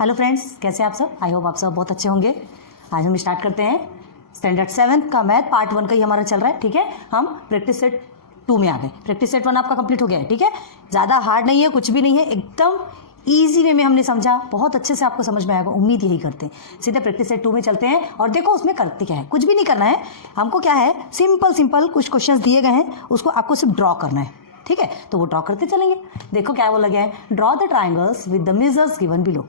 Hello friends, कैसे आप सब? आई होप आप सब बहुत अच्छे होंगे। आज हम स्टार्ट करते हैं स्टैंडर्ड 7 का मैथ पार्ट 1 का ही हमारा चल रहा है। ठीक है, हम प्रैक्टिस सेट 2 में आ गए। प्रैक्टिस सेट 1 आपका कंप्लीट हो गया है। ठीक है, ज़्यादा हार्ड नहीं है, कुछ भी नहीं है, एकदम ईजी वे में हमने समझा, बहुत अच्छे से आपको समझ में आएगा, उम्मीद यही करते हैं। सीधे प्रैक्टिस सेट 2 में चलते हैं और देखो उसमें करते क्या है। कुछ भी नहीं करना है हमको, क्या है, सिंपल कुछ क्वेश्चंस दिए गए हैं, उसको आपको सिर्फ ड्रॉ करना है। ठीक है, तो वो ड्रॉ करते चलेंगे। देखो क्या बोला गया है, draw the triangles with the measures given below,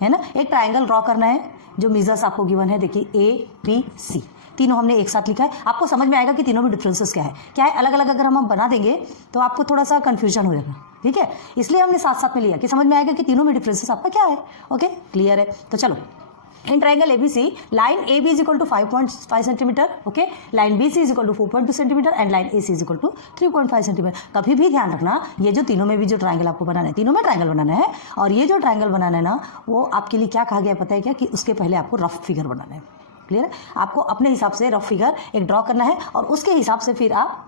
है ना। एक ट्राइंगल ड्रॉ करना है जो मेजर्स आपको गिवन है। देखिए ABC तीनों हमने एक साथ लिखा है। आपको समझ में आएगा कि तीनों में डिफरेंसेस क्या है अलग अलग अगर हम बना देंगे तो आपको थोड़ा सा कंफ्यूजन हो जाएगा। ठीक है, इसलिए हमने साथ साथ में लिया कि समझ में आएगा कि तीनों में डिफरेंसेस आपका क्या है। ओके, क्लियर है। तो चलो, in triangle ABC line AB is equal to 5.5 centimetre, okay, line BC is equal to 4.2 centimetre and line AC is equal to 3.5 centimetre. कभी भी ध्यान रखना, ये जो तीनों में भी जो ट्राइंगल आपको बनाना है, तीनों में ट्राइंगल बनाना है, और ये जो ट्राइंगल बनाना है ना, वो आपके लिए क्या कहा गया है पता है क्या, कि उसके पहले आपको रफ फिगर बनाना है। क्लियर है, आपको अपने हिसाब से रफ फिगर एक ड्रॉ करना है और उसके हिसाब से फिर आप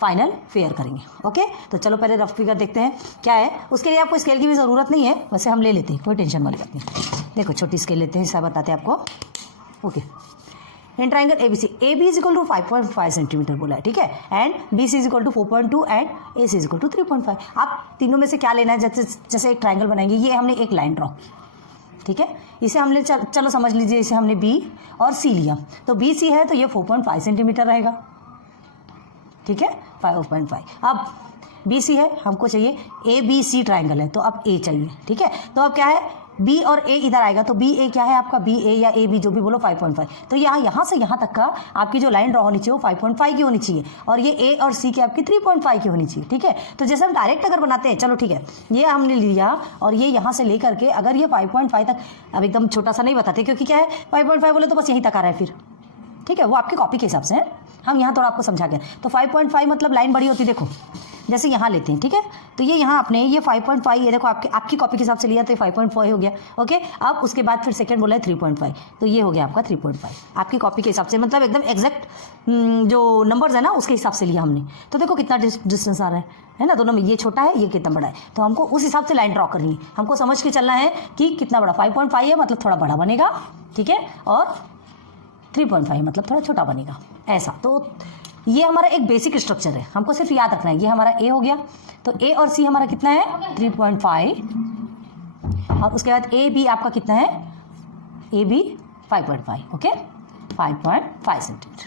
फाइनल फेयर करेंगे। ओके, तो चलो पहले रफ फिगर देखते हैं क्या है। उसके लिए आपको स्केल की भी ज़रूरत नहीं है, वैसे हम ले लेते हैं, कोई टेंशन वाली बात नहीं। देखो छोटी स्केल लेते हैं, सब बताते हैं आपको। Okay, in triangle ABC AB is equal to 5.5 centimetre बोला है। ठीक है, and BC is equal to 4.2 and AC is equal to 3.5। आप तीनों में से क्या लेना है, जैसे एक ट्राइंगल बनाएंगे, ये हमने एक लाइन ड्रॉ, ठीक है, इसे हमने चलो समझ लीजिए, इसे हमने B और C लिया, तो BC है तो ये 4.5 सेंटीमीटर रहेगा। ठीक है, 5.5। अब BC है, हमको चाहिए ABC ट्राइंगल है तो अब A चाहिए। ठीक है, तो अब क्या है, B और A इधर आएगा तो BA क्या है आपका, BA या AB जो भी बोलो 5.5। तो यहाँ से यहाँ तक का आपकी जो लाइन ड्रॉ होनी चाहिए वो 5.5 की होनी चाहिए, और ये A और C की आपकी 3.5 की होनी चाहिए। ठीक है, तो जैसे हम डायरेक्ट अगर बनाते हैं, चलो ठीक है, ये हमने लिया और ये यहाँ से लेकर के अगर ये 5.5 तक, अब एकदम छोटा सा नहीं बताते क्योंकि क्या है, 5.5 बोले तो बस यहीं तक आ रहा है फिर। ठीक है, वो आपकी कॉपी के हिसाब से है, हम यहाँ थोड़ा आपको समझा गए। तो 5.5 मतलब लाइन बड़ी होती है, देखो जैसे यहाँ लेते हैं। ठीक है, तो ये यहाँ आपने ये 5.5, ये देखो आपकी कॉपी के हिसाब से लिया तो ये 5.5 हो गया। ओके, अब उसके बाद फिर सेकंड बोला है 3.5, तो ये हो गया आपका 3.5 आपकी कॉपी के हिसाब से, मतलब एकदम एग्जैक्ट जो नंबर्स है ना उसके हिसाब से लिया हमने। तो देखो कितना डिस्टेंस आ रहा है ना, दोनों में ये छोटा है ये कितना बड़ा है, तो हमको उस हिसाब से लाइन ड्रॉ करनी है। हमको समझ के चलना है कि कितना बड़ा, 5.5 है मतलब थोड़ा बड़ा बनेगा। ठीक है, और 3.5 मतलब थोड़ा छोटा बनेगा, ऐसा। तो ये हमारा एक बेसिक स्ट्रक्चर है, हमको सिर्फ याद रखना है। ये हमारा A हो गया, तो A और C हमारा कितना है 3.5, और उसके बाद AB आपका कितना है, AB 5.5, ओके, 5.5 सेंटीमीटर।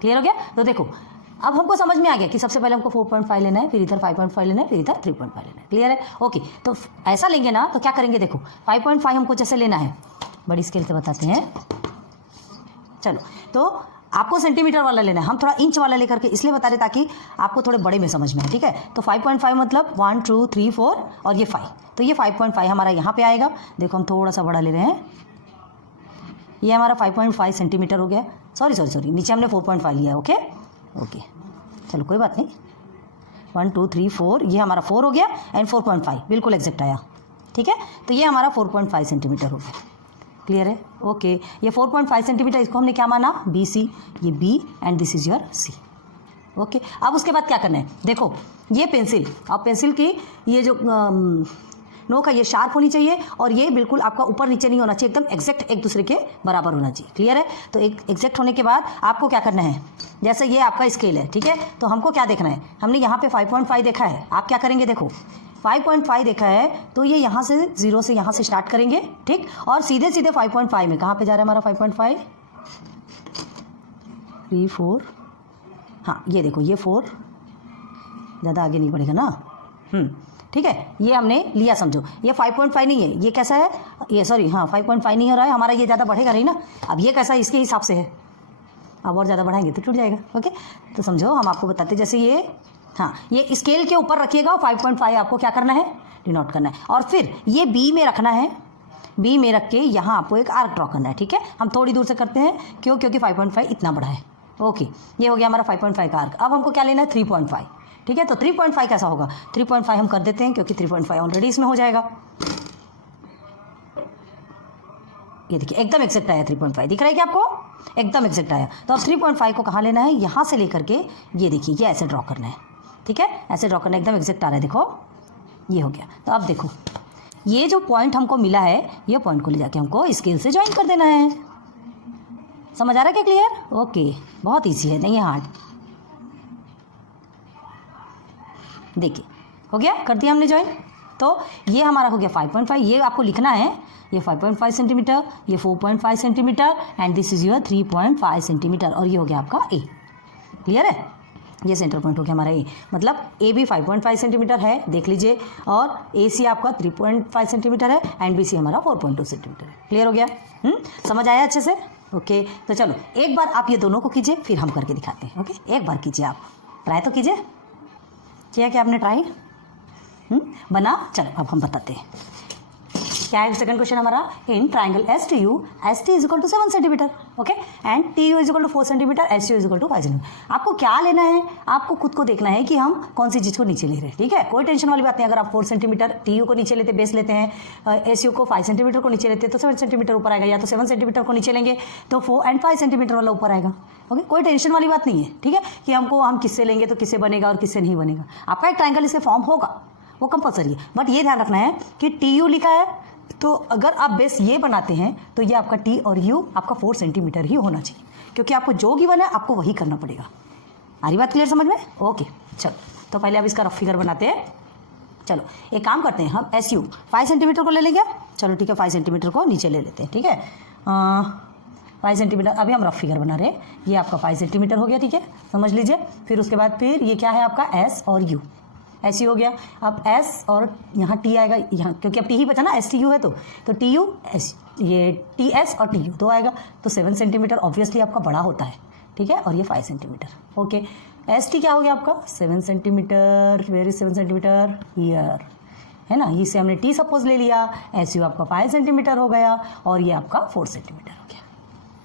क्लियर हो गया। तो देखो अब हमको समझ में आ गया कि सबसे पहले हमको 4.5 लेना है, फिर इधर 5.5 लेना है, फिर इधर 3.5 लेना है। क्लियर है, ओके। तो ऐसा लेंगे ना तो क्या करेंगे, देखो 5.5 हमको जैसे लेना है, बड़ी स्केल से बताते हैं। चलो, तो आपको सेंटीमीटर वाला लेना है, हम थोड़ा इंच वाला लेकर के इसलिए बता रहे ताकि आपको थोड़े बड़े में समझ में आए। ठीक है, तो 5.5 मतलब 1 2 3 4 और ये 5, तो ये 5.5 हमारा यहाँ पे आएगा। देखो हम थोड़ा सा बड़ा ले रहे हैं, ये हमारा 5.5 सेंटीमीटर हो गया। सॉरी, नीचे हमने 4.5 लिया है। ओके, चलो कोई बात नहीं। 1 2 3 4, ये हमारा 4 हो गया एंड 4.5 बिल्कुल एग्जैक्ट आया। ठीक है, तो ये हमारा 4.5 सेंटीमीटर हो गया। क्लियर है, ओके। ये 4.5 सेंटीमीटर, इसको हमने क्या माना, BC, ये B and this is your C। Okay, अब उसके बाद क्या करना है, देखो ये पेंसिल, अब पेंसिल की ये जो नोक है ये शार्प होनी चाहिए, और ये बिल्कुल आपका ऊपर नीचे नहीं होना चाहिए, एकदम एग्जैक्ट एक दूसरे के बराबर होना चाहिए। क्लियर है, तो एक एग्जैक्ट होने के बाद आपको क्या करना है, जैसे ये आपका स्केल है, ठीक है, तो हमको क्या देखना है, हमने यहाँ पे 5.5 देखा है, आप क्या करेंगे, देखो 5.5 देखा है तो ये यहाँ से 0 से यहाँ से स्टार्ट करेंगे। ठीक, और सीधे 5.5 में कहाँ पे जा रहा है हमारा 5.5, 3 4, हाँ ये देखो ये 4, ज़्यादा आगे नहीं बढ़ेगा ना। ठीक है, ये हमने लिया, समझो ये 5.5 नहीं है, ये कैसा है, ये सॉरी हाँ 5.5 नहीं हो रहा है हमारा, ये ज़्यादा बढ़ेगा नहीं ना। अब ये कैसा इसके हिसाब से है, अब और ज़्यादा बढ़ाएंगे तो टूट जाएगा। ओके, तो समझो हम आपको बताते, जैसे ये, हाँ ये स्केल के ऊपर रखिएगा, 5.5 आपको क्या करना है, डिनोट करना है, और फिर ये B में रखना है, B में रख के यहाँ आपको एक आर्क ड्रॉ करना है। ठीक है, हम थोड़ी दूर से करते हैं, क्योंकि 5.5 इतना बड़ा है। ओके, ये हो गया हमारा 5.5 का आर्क। अब हमको क्या लेना है, 3.5। ठीक है, तो 3.5 कैसा होगा, 3.5 हम कर देते हैं क्योंकि 3.5 ऑलरेडी इसमें हो जाएगा। ये देखिए एकदम एग्जैक्ट आया, 3.5 दिख रहा है क्या आपको, एकदम एग्जैक्ट आया। तो अब 3.5 को कहाँ लेना है, यहाँ से लेकर के ये देखिए ये ऐसे ड्रॉ करना है। ठीक है, ऐसे ड्रॉ करना, एकदम एग्जैक्ट आ रहा है, देखो ये हो गया। तो अब देखो ये जो पॉइंट हमको मिला है, ये पॉइंट को ले जाके हमको स्केल से ज्वाइन कर देना है। समझ आ रहा है क्या? क्लियर? ओके, बहुत ईजी है, नहीं हार्ड। देखिए हो गया, कर दिया हमने ज्वाइन। तो ये हमारा हो गया 5.5, ये आपको लिखना है, ये 5.5 सेंटीमीटर, ये 4.5 centimetre and this is your 3.5 centimetre, और ये हो गया आपका ए। क्लियर है? ये सेंटर पॉइंट हो गया हमारा ए, मतलब ए भी 5.5 सेंटीमीटर है, देख लीजिए, और ए सी आपका 3.5 सेंटीमीटर है एंड बी सी हमारा 4.2 सेंटीमीटर है। क्लियर हो गया? समझ आया अच्छे से? ओके, तो चलो एक बार आप ये दोनों को कीजिए, फिर हम करके दिखाते हैं। ओके, एक बार कीजिए, आप ट्राई तो कीजिए। किया क्या आपने ट्राई? बना? चलो अब हम बताते हैं क्या है। सेकंड क्वेश्चन हमारा, in triangle S T U, S T is equal to 7 centimetre, okay, and T U is equal to 4 centimetre, S U is equal to 5 centimetre. आपको क्या लेना है? आपको खुद को देखना है कि हम कौन सी चीज़ को नीचे ले रहे हैं। ठीक है, कोई टेंशन वाली बात नहीं। अगर आप 4 सेंटीमीटर टी यू को नीचे लेते, बेस लेते हैं, एस यू को 5 सेंटीमीटर को नीचे लेते तो 7 सेंटीमीटर ऊपर आएगा, या तो 7 सेंटीमीटर को नीचे लेंगे तो 4 एंड 5 सेंटीमीटर वाला ऊपर आएगा। ओके, कोई टेंशन वाली बात नहीं है। ठीक है, कि हम किससे लेंगे तो किससे बनेगा और किससे नहीं बनेगा। आपका एक ट्राइंगल इससे फॉर्म होगा, वो कंपलसरी है, बट ये ध्यान रखना है कि टी यू लिखा है, तो अगर आप बेस ये बनाते हैं तो ये आपका टी और यू आपका 4 सेंटीमीटर ही होना चाहिए, क्योंकि आपको जो गिवन है आपको वही करना पड़ेगा। आ रही बात क्लियर समझ में? ओके, चलो तो पहले अब इसका रफ फिगर बनाते हैं। चलो एक काम करते हैं, हम एस यू 5 सेंटीमीटर को ले लेंगे। चलो ठीक है, 5 सेंटीमीटर को नीचे ले लेते हैं। ठीक है, 5 सेंटीमीटर, अभी हम रफ फिगर बना रहे हैं। ये आपका 5 सेंटीमीटर हो गया, ठीक है, समझ लीजिए। फिर उसके बाद फिर ये क्या है आपका एस और यू, ऐसी हो गया। अब एस और यहाँ टी आएगा, यहाँ क्योंकि अब टी ही बचा ना, एस टी यू है तो टी यू एस, ये टी एस और टी यू दो आएगा, तो 7 सेंटीमीटर ऑब्वियसली आपका बड़ा होता है। ठीक है, और ये 5 सेंटीमीटर। ओके, एस टी क्या हो गया आपका 7 सेंटीमीटर, वेरी 7 सेंटीमीटर ईयर, है ना, इसे हमने टी सपोज ले लिया। एस यू आपका 5 सेंटीमीटर हो गया और ये आपका 4 सेंटीमीटर हो गया।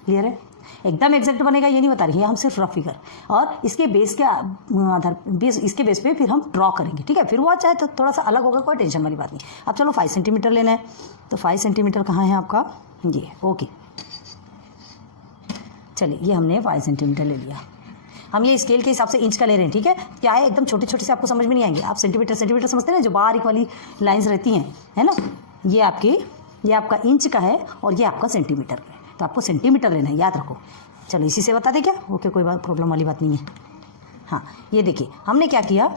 क्लियर है? एकदम एग्जैक्ट बनेगा ये नहीं बता रही है, हम सिर्फ रफ फिगर, और इसके बेस के आधार इसके बेस पे फिर हम ड्रॉ करेंगे। ठीक है, फिर वो अच्छा है तो थोड़ा सा अलग होगा, कोई टेंशन वाली बात नहीं। अब चलो 5 सेंटीमीटर लेना है, तो 5 सेंटीमीटर कहाँ है आपका? ये। ओके, चलिए ये हमने 5 सेंटीमीटर ले लिया। हम ये स्केल के हिसाब से इंच का ले रहे हैं। ठीक है, क्या है एकदम छोटे छोटे से आपको समझ में नहीं आएंगे। आप सेंटीमीटर समझते हैं ना, जो बारीक वाली लाइन्स रहती हैं, है ना, ये आपका इंच का है और ये आपका सेंटीमीटर का है, तो आपको सेंटीमीटर लेना है, याद रखो। चलो इसी से बता दें क्या? ओके, कोई बात प्रॉब्लम वाली बात नहीं है। हाँ, ये देखिए हमने क्या किया,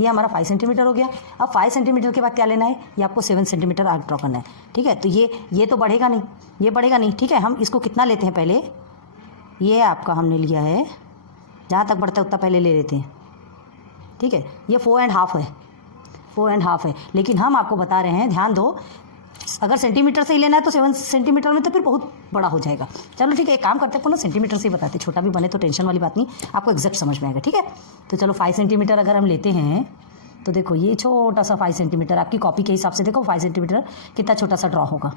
ये हमारा 5 सेंटीमीटर हो गया। अब 5 सेंटीमीटर के बाद क्या लेना है? ये आपको 7 सेंटीमीटर आर्क ड्रॉ करना है। ठीक है, तो ये तो बढ़ेगा नहीं, ये बढ़ेगा नहीं। ठीक है, हम इसको कितना लेते हैं पहले, ये आपका हमने लिया है, जहाँ तक बढ़ता है उतना पहले ले लेते हैं। ठीक है, ये 4.5 है, 4.5 है, लेकिन हम आपको बता रहे हैं, ध्यान दो, अगर सेंटीमीटर से ही लेना है तो 7 सेंटीमीटर में तो फिर बहुत बड़ा हो जाएगा। चलो ठीक है, एक काम करते हैं, पुनः सेंटीमीटर से ही बताते हैं, छोटा भी बने तो टेंशन वाली बात नहीं, आपको एग्जैक्ट समझ में आएगा। ठीक है, तो चलो 5 सेंटीमीटर अगर हम लेते हैं तो देखो ये छोटा सा 5 सेंटीमीटर, आपकी कॉपी के हिसाब से देखो 5 सेंटीमीटर कितना छोटा सा ड्रॉ होगा,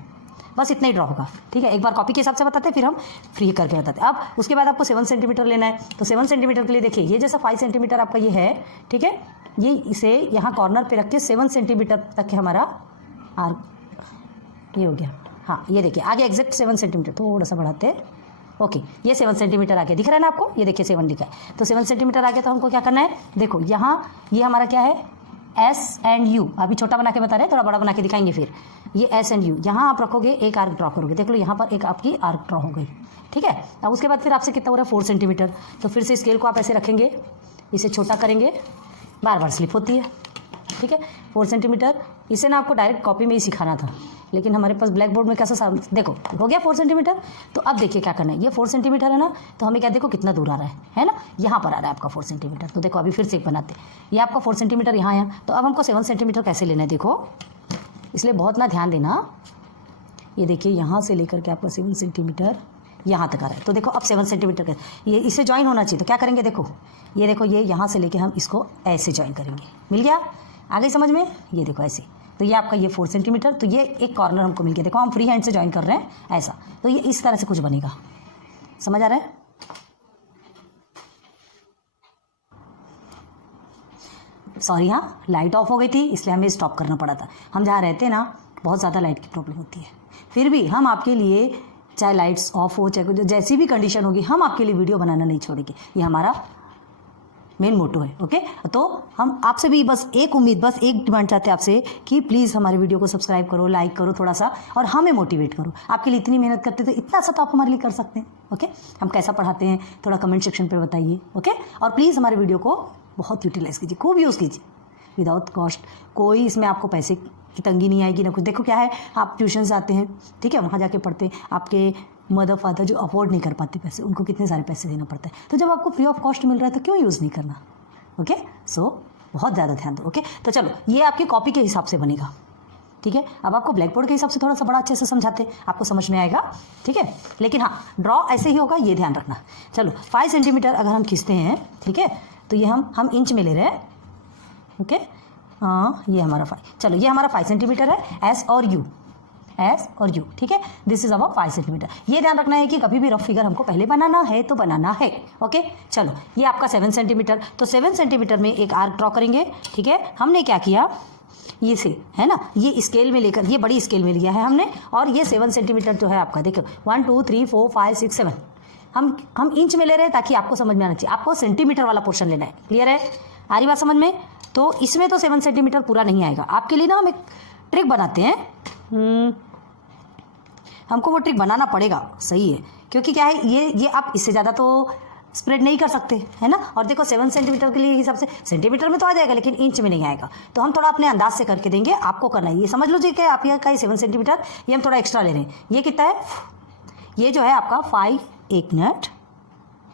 बस इतना ही ड्रॉ होगा। ठीक है, एक बार कॉपी के हिसाब से बताते हैं, फिर हम फ्री करके बताते हैं। अब उसके बाद आपको 7 सेंटीमीटर लेना है, तो 7 सेंटीमीटर के लिए देखिए ये जैसा 5 सेंटीमीटर आपका ये है, ठीक है, ये इसे यहाँ कॉर्नर पे रख के 7 सेंटीमीटर तक है हमारा आर्क, ये हो गया। हाँ, ये देखिए आगे एग्जैक्ट 7 सेंटीमीटर, थोड़ा सा बढ़ाते हैं। ओके, ये 7 सेंटीमीटर आगे दिख रहा है ना आपको, ये देखिए 7 दिखा है, तो 7 सेंटीमीटर आगे तो हमको क्या करना है, देखो यहाँ ये हमारा क्या है, एस एंड यू, अभी छोटा बना के बता रहे हैं, थोड़ा बड़ा बना के दिखाएंगे। फिर ये एस एंड यू, यहाँ आप रखोगे, एक आर्क ड्रॉ करोगे, देख लो यहाँ पर एक आपकी आर्क ड्रॉ हो गई। ठीक है, अब उसके बाद फिर आपसे कितना हो रहा है 4 सेंटीमीटर, तो फिर से स्केल को आप ऐसे रखेंगे, इसे छोटा करेंगे, बार बार स्लिप होती है। ठीक है, 4 सेंटीमीटर, इसे ना आपको डायरेक्ट कॉपी में ही सिखाना था, लेकिन हमारे पास ब्लैक बोर्ड में कैसा देखो हो गया 4 सेंटीमीटर। तो अब देखिए क्या करना है, ये 4 सेंटीमीटर है ना, तो हमें क्या देखो कितना दूर आ रहा है ना, यहाँ पर आ रहा है आपका 4 सेंटीमीटर। तो देखो अभी फिर से एक बनाते, ये आपका 4 सेंटीमीटर यहाँ है, तो अब हमको 7 सेंटीमीटर कैसे लेना है देखो, इसलिए बहुत ना ध्यान देना। ये देखिए यहाँ से लेकर के आपका 7 सेंटीमीटर यहाँ तक आ रहा है, तो देखो अब 7 सेंटीमीटर का ये इससे ज्वाइन होना चाहिए, तो क्या करेंगे देखो, ये देखो ये यहाँ से लेके हम इसको ऐसे ज्वाइन करेंगे, मिल गया आगे समझ में, ये देखो ऐसे, तो ये आपका ये 4 सेंटीमीटर, तो ये एक कॉर्नर हमको मिल गया, देखो हम फ्री हैंड से ज्वाइन कर रहे हैं ऐसा, तो ये इस तरह से कुछ बनेगा, समझ आ रहा है। सॉरी, हाँ लाइट ऑफ हो गई थी इसलिए हमें स्टॉप करना पड़ा था। हम जहाँ रहते हैं ना बहुत ज़्यादा लाइट की प्रॉब्लम होती है, फिर भी हम आपके लिए चाहे लाइट्स ऑफ हो चाहे जैसी भी कंडीशन होगी हम आपके लिए वीडियो बनाना नहीं छोड़ेंगे। ये हमारा मेन मोटो है। ओके, तो हम आपसे भी बस एक उम्मीद, बस एक डिमांड चाहते हैं आपसे कि प्लीज़ हमारे वीडियो को सब्सक्राइब करो, लाइक करो थोड़ा सा, और हमें मोटिवेट करो। आपके लिए इतनी मेहनत करते तो इतना सा तो आप हमारे लिए कर सकते हैं। ओके, हम कैसा पढ़ाते हैं थोड़ा कमेंट सेक्शन पर बताइए। ओके, और प्लीज़ हमारे वीडियो को बहुत यूटिलाइज़ कीजिए, खूब यूज़ कीजिए विदाउट कॉस्ट। कोई इसमें आपको पैसे की तंगी नहीं आएगी ना कुछ। देखो क्या है, आप ट्यूशन से आते हैं, ठीक है, वहाँ जाके पढ़ते हैं, आपके मदर फादर जो अफोर्ड नहीं कर पाते पैसे, उनको कितने सारे पैसे देना पड़ता है। तो जब आपको फ्री ऑफ कॉस्ट मिल रहा है तो क्यों यूज़ नहीं करना। ओके, सो बहुत ज़्यादा ध्यान दो। ओके, तो चलो ये आपकी कॉपी के हिसाब से बनेगा, ठीक है। अब आपको ब्लैक बोर्ड के हिसाब से थोड़ा सा बड़ा अच्छे से समझाते, आपको समझ में आएगा, ठीक है। लेकिन हाँ, ड्रॉ ऐसे ही होगा, ये ध्यान रखना। चलो 5 सेंटीमीटर अगर हम खींचते हैं, ठीक है, तो ये हम इंच में ले रहे हैं। ओके, हाँ, ये हमारा 5, चलो ये हमारा 5 सेंटीमीटर है, एस और यू, ठीक है। This is our 5 centimetre. ये ध्यान रखना है कि कभी भी रफ फिगर हमको पहले बनाना है तो बनाना है। ओके, चलो ये आपका 7 सेंटीमीटर, तो 7 सेंटीमीटर में एक आर्क ड्रॉ करेंगे, ठीक है। हमने क्या किया, ये से है ना, ये स्केल में लेकर, ये बड़ी स्केल में लिया है हमने, और ये 7 सेंटीमीटर जो है आपका, देखो 1 2 3 4 5 6 7, हम इंच में ले रहे हैं ताकि आपको समझ में आना चाहिए। आपको सेंटीमीटर वाला पोर्शन लेना है। क्लियर है, आ रही बात समझ में। तो इसमें तो 7 सेंटीमीटर पूरा नहीं आएगा। आपके लिए ना हम एक ट्रिक बनाते हैं, हमको वो ट्रिक बनाना पड़ेगा, सही है, क्योंकि क्या है, ये आप इससे ज़्यादा तो स्प्रेड नहीं कर सकते, है ना। और देखो 7 सेंटीमीटर के लिए हिसाब से सेंटीमीटर में तो आ जाएगा, लेकिन इंच में नहीं आएगा। तो हम थोड़ा अपने अंदाज से करके देंगे, आपको करना है। ये समझ लो जी कि आप ये का 7 सेंटीमीटर, ये हम थोड़ा एक्स्ट्रा ले रहे हैं। ये कितना है, ये जो है आपका 5, एक मिनट,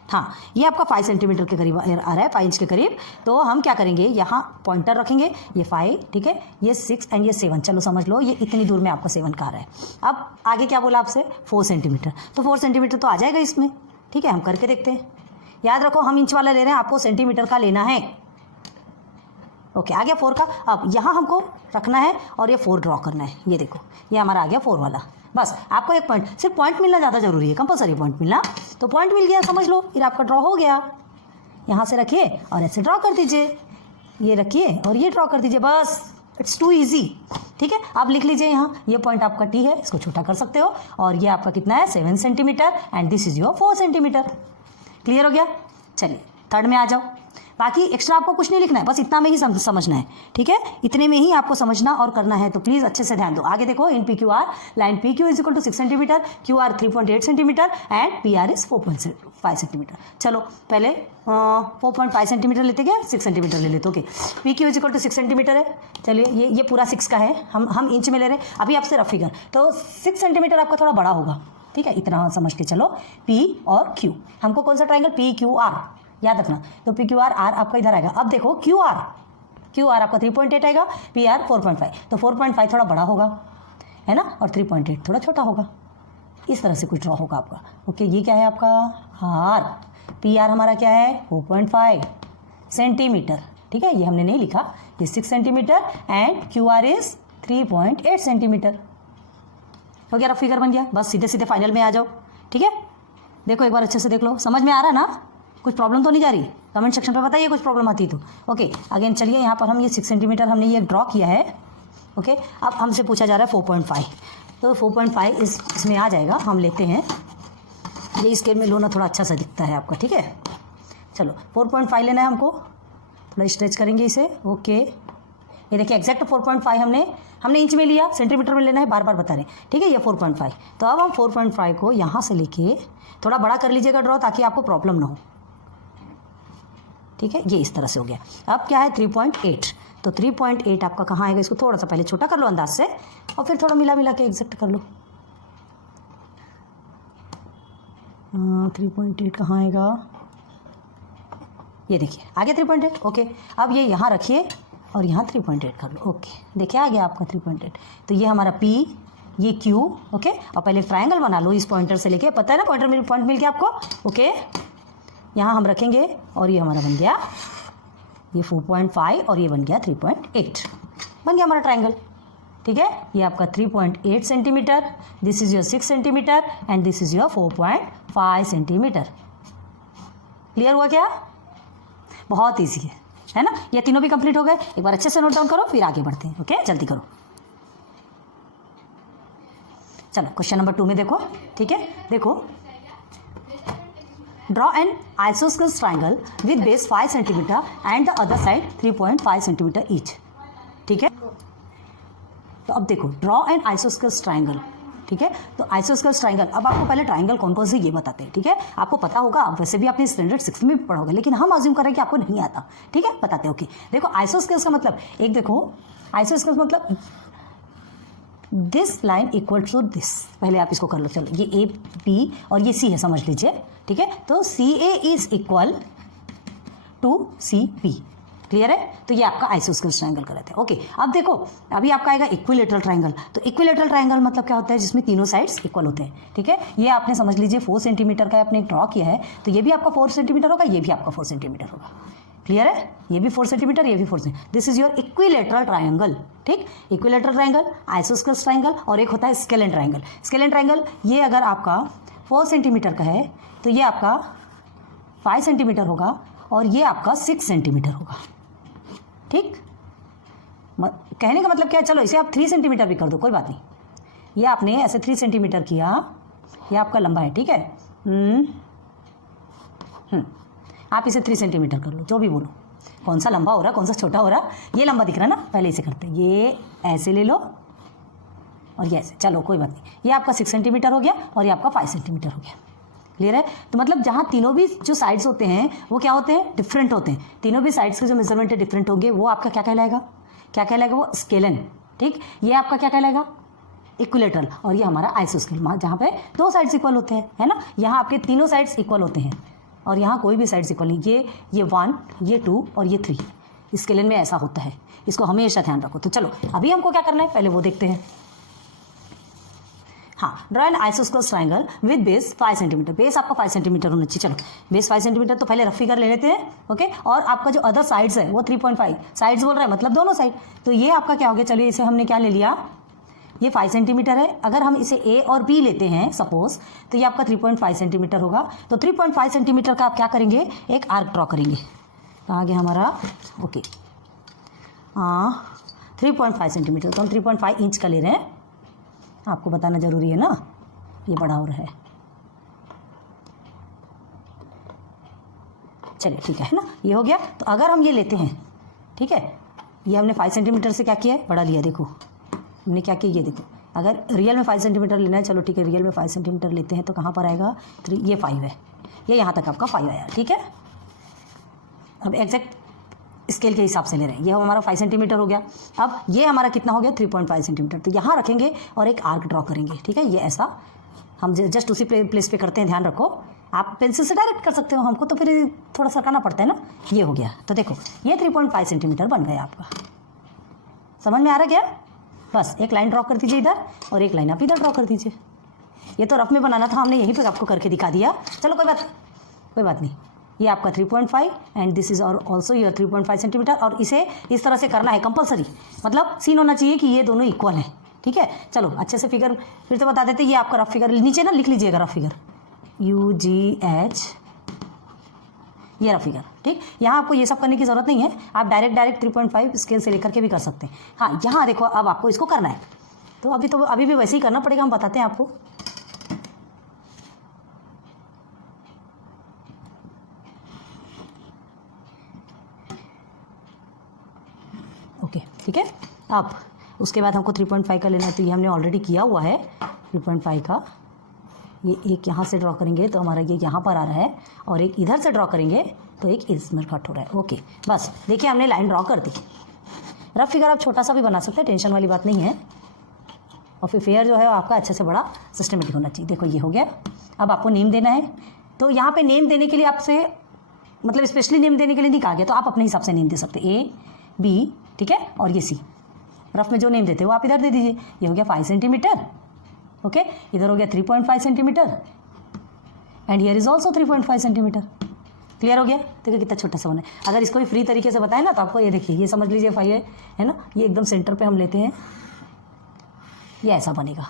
हाँ, ये आपका 5 सेंटीमीटर के करीब आ रहा है, 5 इंच के करीब। तो हम क्या करेंगे, यहाँ पॉइंटर रखेंगे, ये 5, ठीक है, ये 6 एंड ये 7, चलो समझ लो ये इतनी दूर में आपका 7 का आ रहा है। अब आगे क्या बोला आपसे, 4 सेंटीमीटर, तो 4 सेंटीमीटर तो आ जाएगा इसमें, ठीक है। हम करके देखते हैं। याद रखो हम इंच वाला ले रहे हैं, आपको सेंटीमीटर का लेना है। ओके, आ गया 4 का। अब यहाँ हमको रखना है और ये 4 ड्रॉ करना है। ये देखो, ये हमारा आ गया 4 वाला। बस आपको एक पॉइंट, सिर्फ पॉइंट मिलना ज़्यादा जरूरी है, कंपलसरी पॉइंट मिलना। तो पॉइंट मिल गया, समझ लो, फिर आपका ड्रॉ हो गया। यहाँ से रखिए और ऐसे ड्रॉ कर दीजिए, ये रखिए और ये ड्रॉ कर दीजिए, बस इट्स टू ईजी, ठीक है। आप लिख लीजिए यहाँ, ये पॉइंट आपका टी है, इसको छोटा कर सकते हो, और ये आपका कितना है, 7 centimetre, and this is your 4 centimetre. Clear हो गया। चलिए थर्ड में आ जाओ। बाकी एक्स्ट्रा आपको कुछ नहीं लिखना है, बस इतना में ही समझना है, ठीक है। इतने में ही आपको समझना और करना है, तो प्लीज़ अच्छे से ध्यान दो। आगे देखो, in PQR line PQ is equal to 6 centimetre, QR 3.8 centimetre and PR is 4.5 centimetre. चलो पहले 4.5 सेंटीमीटर लेते क्या, 6 सेंटीमीटर ले लेते। Okay, PQ is equal to 6 centimetre है। चलिए ये पूरा 6 का है, हम इंच में ले रहे हैं अभी आपसे रफ फिगर। तो 6 सेंटीमीटर आपका थोड़ा बड़ा होगा, ठीक है, इतना समझ के चलो। P और Q, हमको कौन सा ट्राइंगल, PQR याद रखना। तो PQR R आपका इधर आएगा। अब देखो QR आपका 3.8 आएगा, PR 4.5, तो 4.5 थोड़ा बड़ा होगा, है ना, और 3.8 थोड़ा छोटा होगा। इस तरह से कुछ ड्रॉ होगा आपका। ओके, ये क्या है आपका R, PR हमारा क्या है 4.5 सेंटीमीटर, ठीक है, ये हमने नहीं लिखा, ये 6 centimetre and QR is 3.8 centimetre. हो गया, रफ फिगर बन गया। बस सीधे सीधे फाइनल में आ जाओ, ठीक है। देखो एक बार अच्छे से देख लो, समझ में आ रहा है ना, कुछ प्रॉब्लम तो नहीं जा रही, कमेंट सेक्शन पे बताइए कुछ प्रॉब्लम आती तो। ओके, अगेन चलिए, यहाँ पर हम ये 6 सेंटीमीटर हमने ये ड्रॉ किया है। ओके, अब हमसे पूछा जा रहा है 4.5, तो 4.5 इसमें आ जाएगा। हम लेते हैं, ये स्केल में लो ना, थोड़ा अच्छा सा दिखता है आपका, ठीक है। चलो 4.5 लेना है हमको, थोड़ा स्ट्रेच करेंगे इसे। ओके, ये देखिए एग्जैक्ट 4.5 हमने इंच में लिया, सेंटीमीटर में लेना है, बार बार बता रहे हैं, ठीक है। ये 4.5, तो अब हम 4.5 को यहाँ से लेके थोड़ा बड़ा कर लीजिएगा ड्रॉ, ताकि आपको प्रॉब्लम ना हो, ठीक है। ये इस तरह से हो गया। अब क्या है 3.8, तो 3.8 आपका कहाँ आएगा, इसको थोड़ा सा पहले छोटा कर लो अंदाज से, और फिर थोड़ा मिला के एग्जैक्ट कर लो। 3.8 कहाँ आएगा, ये देखिए आ गया 3.8। ओके, अब ये यहाँ रखिए और यहाँ 3.8 कर लो। ओके, देखिए आ गया आपका 3.8। तो ये हमारा P, ये Q। ओके, और पहले ट्रायंगल बना लो इस पॉइंटर से लेके, पता है ना पॉइंट मिल गया आपको। ओके, यहाँ हम रखेंगे और ये हमारा बन गया ये 4.5 और ये बन गया 3.8, बन गया हमारा ट्रायंगल, ठीक है। ये आपका 3.8 centimetre, this is your 6 centimetre and this is your 4.5 centimetre. Clear हुआ क्या, बहुत ईजी है ना। ये तीनों भी कंप्लीट हो गए। एक बार अच्छे से नोट डाउन करो, फिर आगे बढ़ते हैं। ओके, जल्दी करो। चलो क्वेश्चन नंबर 2 में देखो, ठीक है। देखो draw an isosceles triangle with base 5 centimetre and the other side 3.5 centimetre each. ठीक है, तो अब देखो ड्रॉ एन आइसोस्केलेस ट्राइंगल। ठीक है, तो आइसोस्केलेस ट्राइंगल, अब आपको पहले ट्राइंगल कौन कौन से ये बताते हैं। ठीक है, आपको पता होगा, वैसे भी आपने स्टैंडर्ड 6 में भी पढ़ा होगा, लेकिन हम अज्यूम कर रहे हैं कि आपको नहीं आता। ठीक है, बताते हैं। ओके, देखो आइसोस्केलेस का मतलब, एक देखो आइसोस्केलेस मतलब this line equal to this, पहले आप इसको कर लो। चलो, ये ए बी और ये सी है, समझ लीजिए। ठीक है, तो C A is equal to C B. Clear है, तो ये आपका आइसोस्केलेस ट्राइंगल कर रहे थे। ओके, अब देखो अभी आपका आएगा इक्विलेटरल ट्राइंगल। तो इक्विलेटरल ट्राइंगल मतलब क्या होता है, जिसमें तीनों साइड्स इक्वल होते हैं। ठीक है, ये आपने समझ लीजिए 4 सेंटीमीटर का आपने ड्रॉ किया है, तो ये भी आपका 4 सेंटीमीटर होगा, ये भी आपका 4 सेंटीमीटर होगा। क्लियर है, ये भी 4 सेंटीमीटर, ये भी 4 centimetre. This is your equilateral triangle. ठीक, इक्विलेटरल ट्राइंगल, आइसोस्केलेस ट्राइंगल, और एक होता है स्केलेन ट्राइंगल। स्केलेन ट्राइंगल ये अगर आपका 4 सेंटीमीटर का है तो ये आपका 5 सेंटीमीटर होगा और ये आपका 6 सेंटीमीटर होगा। ठीक, कहने का मतलब क्या है, चलो इसे आप 3 सेंटीमीटर भी कर दो, कोई बात नहीं। ये आपने ऐसे 3 सेंटीमीटर किया, ये आपका लंबा है। ठीक है, आप इसे 3 सेंटीमीटर कर लो, जो भी बोलो, कौन सा लंबा हो रहा, कौन सा छोटा हो रहा। ये लंबा दिख रहा है ना, पहले इसे करते हैं। ये ऐसे ले लो और ये ऐसे, चलो कोई बात नहीं। ये आपका 6 सेंटीमीटर हो गया और ये आपका 5 सेंटीमीटर हो गया। क्लियर है, तो मतलब जहाँ तीनों भी जो साइड्स होते हैं वो क्या होते हैं, डिफरेंट होते हैं। तीनों भी साइड्स के जो मेजरमेंट है डिफरेंट होंगे, वो आपका क्या कहलाएगा, क्या कहलाएगा, वो स्केलन। ठीक, ये आपका क्या कहलाएगा, इक्विलेटरल, और ये हमारा आइसोस्केल, जहाँ पे 2 साइड्स इक्वल होते हैं, है ना। यहाँ आपके तीनों साइड्स इक्वल होते हैं और यहाँ कोई भी साइड्स इक्वल नहीं। ये 1, ये 2 और ये 3, स्केलन में ऐसा होता है, इसको हमेशा ध्यान रखो। तो चलो अभी हमको क्या करना है, पहले वो देखते हैं। हाँ, draw an isosceles triangle with base 5 centimetre. Base आपका 5 सेंटीमीटर होना चाहिए। चलो बेस 5 सेंटीमीटर, तो पहले रफ फिगर ले लेते हैं। ओके, और आपका जो अदर साइड्स है वो 3.5 साइड्स बोल रहा है, मतलब दोनों साइड। तो ये आपका क्या हो गया, चलिए इसे हमने क्या ले लिया, ये 5 सेंटीमीटर है। अगर हम इसे ए और बी लेते हैं सपोज, तो ये आपका 3.5 सेंटीमीटर होगा। तो 3.5 सेंटीमीटर का आप क्या करेंगे, एक आर्क ड्रॉ करेंगे। कहाँ गया हमारा, ओके, 3.5 सेंटीमीटर, तो हम 3.5 इंच का ले रहे हैं। आपको बताना जरूरी है ना, ये बड़ा हो रहा है। चलिए ठीक है ना, ये हो गया। तो अगर हम ये लेते हैं, ठीक है, ये हमने 5 सेंटीमीटर से क्या किया है, बड़ा लिया। देखो हमने क्या किया, ये देखो, अगर रियल में 5 सेंटीमीटर लेना है, चलो ठीक है, रियल में 5 सेंटीमीटर लेते हैं, तो कहाँ पर आएगा 3, ये 5 है, ये यहाँ तक आपका 5 आया। ठीक है, अब एग्जैक्ट स्केल के हिसाब से ले रहे हैं। ये हमारा 5 सेंटीमीटर हो गया। अब ये हमारा कितना हो गया, 3.5 सेंटीमीटर। तो यहाँ रखेंगे और एक आर्क ड्रॉ करेंगे। ठीक है, ये ऐसा हम जस्ट उसी प्लेस पे करते हैं, ध्यान रखो। आप पेंसिल से डायरेक्ट कर सकते हो, हमको तो फिर थोड़ा सा करना पड़ता है ना। ये हो गया, तो देखो ये 3.5 सेंटीमीटर बन गया आपका। समझ में आ रहा क्या, बस एक लाइन ड्रॉ कर दीजिए इधर और एक लाइन आप इधर ड्रॉ कर दीजिए। ये तो रफ में बनाना था, हमने यहीं पर आपको करके दिखा दिया। चलो कोई बात नहीं। ये आपका 3.5 and this is also your 3.5 centimetre. और इसे इस तरह से करना है कंपलसरी, मतलब सीन होना चाहिए कि ये दोनों इक्वल हैं। ठीक है, चलो अच्छे से फिगर फिर से बता देते। ये आपका रफ फिगर नीचे ना लिख लीजिएगा, रफ फिगर UGH, ये रफ फिगर। ठीक, यहाँ आपको ये सब करने की जरूरत नहीं है, आप डायरेक्ट 3.5 स्केल से लेकर के भी कर सकते हैं। हाँ, यहाँ देखो अब आपको इसको करना है, तो अभी भी वैसे ही करना पड़ेगा, हम बताते हैं आपको। ओके ठीक है, अब उसके बाद हमको 3.5 का लेना है, तो ये हमने ऑलरेडी किया हुआ है 3.5 का। ये एक यहाँ से ड्रॉ करेंगे तो हमारा ये यहाँ पर आ रहा है, और एक इधर से ड्रॉ करेंगे तो एक इसमें कट हो रहा है। ओके, बस देखिए हमने लाइन ड्रॉ कर दी। रफ फिगर आप छोटा सा भी बना सकते हैं, टेंशन वाली बात नहीं है। और फिर फेयर जो है आपका अच्छे से बड़ा सिस्टमेटिक होना चाहिए। देखो ये हो गया। अब आपको नेम देना है, तो यहाँ पे नेम देने के लिए आपसे मतलब स्पेशली नेम देने के लिए नहीं कहा गया, तो आप अपने हिसाब से नेम दे सकते हैं। A B, ठीक है, और ये C। रफ में जो नेम देते हो आप इधर दे दीजिए। ये हो गया 5 सेंटीमीटर, ओके, इधर हो गया 3.5 centimetre and here is also 3.5 centimetre. Clear हो गया, देखिए कितना छोटा सा बना है। अगर इसको भी फ्री तरीके से बताए ना तो आपको ये देखिए, ये समझ लीजिए 5 है ना, ये एकदम सेंटर पे हम लेते हैं, ये ऐसा बनेगा।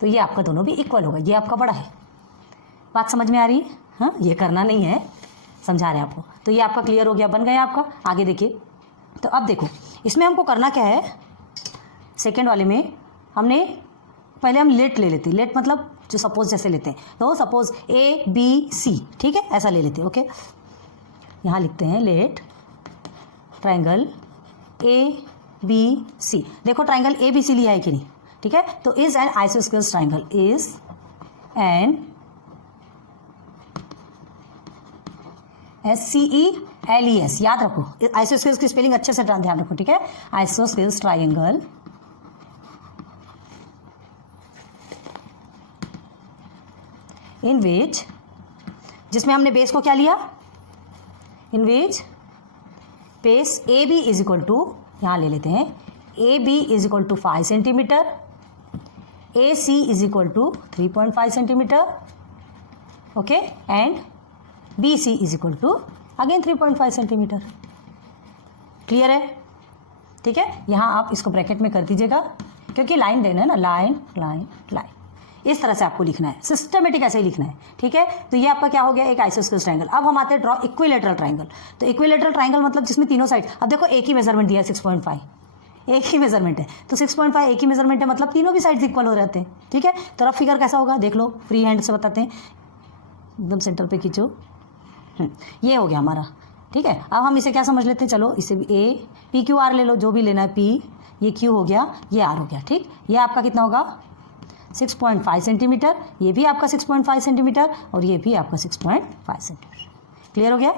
तो ये आपका दोनों भी इक्वल होगा, ये आपका बड़ा है। बात समझ में आ रही है? हाँ, ये करना नहीं है, समझा रहे हैं आपको। तो ये आपका क्लियर हो गया, बन गया आपका। आगे देखिए, तो अब देखो इसमें हमको करना क्या है, सेकेंड वाले में हमने पहले हम लेट ले लेते हैं, लेट मतलब जो सपोज जैसे लेते हैं, तो सपोज ए बी सी, ठीक है, ऐसा ले लेते हैं। ओके, यहाँ लिखते हैं let triangle A B C. देखो ट्राइंगल ए बी सी लिया है कि नहीं, ठीक है, तो is an isosceles triangle, is an SCELES, याद रखो आइसोस्केल्स की स्पेलिंग अच्छे से ध्यान रखो, ठीक है, आइसोस्केल्स ट्राइंगल इन विच, जिसमें हमने बेस को क्या लिया, in which base A B is equal to, यहाँ ले लेते हैं A B is equal to 5 centimetre, A C is equal to 3.5 centimetre, okay, and B C is equal to again 3.5 centimetre. Clear है, ठीक है, यहाँ आप इसको ब्रैकेट में कर दीजिएगा क्योंकि लाइन देना है ना, लाइन लाइन लाइन, इस तरह से आपको लिखना है, सिस्टमेटिक ऐसे ही लिखना है, ठीक है। तो ये आपका क्या हो गया, एक आइसोस्केल्स ट्राइंगल। अब हम आते हैं ड्रॉ इक्विलेटरल ट्राइंगल। तो इक्विलेटरल ट्राइंगल मतलब जिसमें तीनों साइड, अब देखो एक ही मेजरमेंट दिया है 6.5, एक ही मेजरमेंट है, तो 6.5 एक ही मेजरमेंट है, मतलब तीनों भी साइड्स इक्वल हो रहते हैं, ठीक है। तो रफ फिगर कैसा होगा देख लो, फ्री हैंड से बताते हैं, एकदम सेंटर पे खींचो, ये हो गया हमारा, ठीक है। अब हम इसे क्या समझ लेते हैं, चलो इसे भी ए पी क्यू आर ले लो, जो भी लेना है, पी ये क्यू हो गया, ये आर हो गया, ठीक। ये आपका कितना होगा 6.5 सेंटीमीटर, ये भी आपका 6.5 सेंटीमीटर, और ये भी आपका 6.5 सेंटीमीटर। क्लियर हो गया,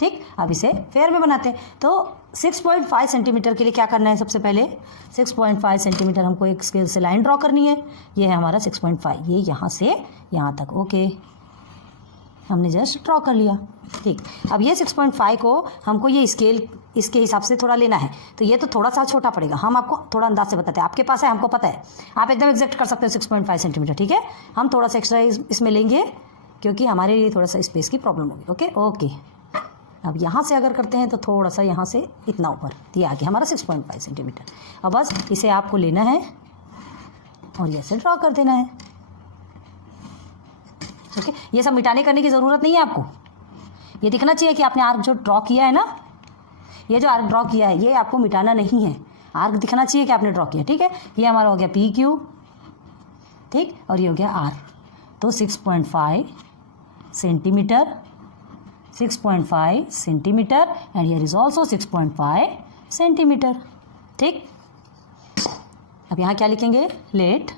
ठीक। अब इसे फेयर में बनाते हैं। तो 6.5 सेंटीमीटर के लिए क्या करना है, सबसे पहले 6.5 सेंटीमीटर हमको एक स्केल से लाइन ड्रॉ करनी है। ये है हमारा 6.5, ये यहाँ से यहाँ तक, ओके, हमने जस्ट ड्रॉ कर लिया, ठीक। अब ये 6.5 को हमको ये स्केल इसके हिसाब से थोड़ा लेना है, तो ये तो थोड़ा सा छोटा पड़ेगा, हम आपको थोड़ा अंदाज से बताते हैं, आपके पास है, हमको पता है, आप एकदम एग्जैक्ट कर सकते हो 6.5 सेंटीमीटर, ठीक है। हम थोड़ा सा एक्स्ट्रा इसमें लेंगे क्योंकि हमारे लिए थोड़ा सा स्पेस की प्रॉब्लम होगी, ओके ओके। अब यहाँ से अगर करते हैं तो थोड़ा सा यहाँ से इतना ऊपर दिया आगे हमारा 6.5 सेंटीमीटर। अब बस इसे आपको लेना है और ये ऐसे ड्रॉ कर देना है, ओके। ये सब मिटाने करने की ज़रूरत नहीं है आपको, ये दिखना चाहिए कि आपने आर्क जो ड्रॉ किया है ना, ये जो आर्क ड्रॉ किया है ये आपको मिटाना नहीं है, आर्क दिखना चाहिए कि आपने ड्रॉ किया, ठीक है। ये हमारा हो गया पी क्यू, ठीक, और ये हो गया आर। तो 6.5 centimetre, 6.5 centimetre, and here is also 6.5 centimetre, ठीक। अब यहाँ क्या लिखेंगे, लेट,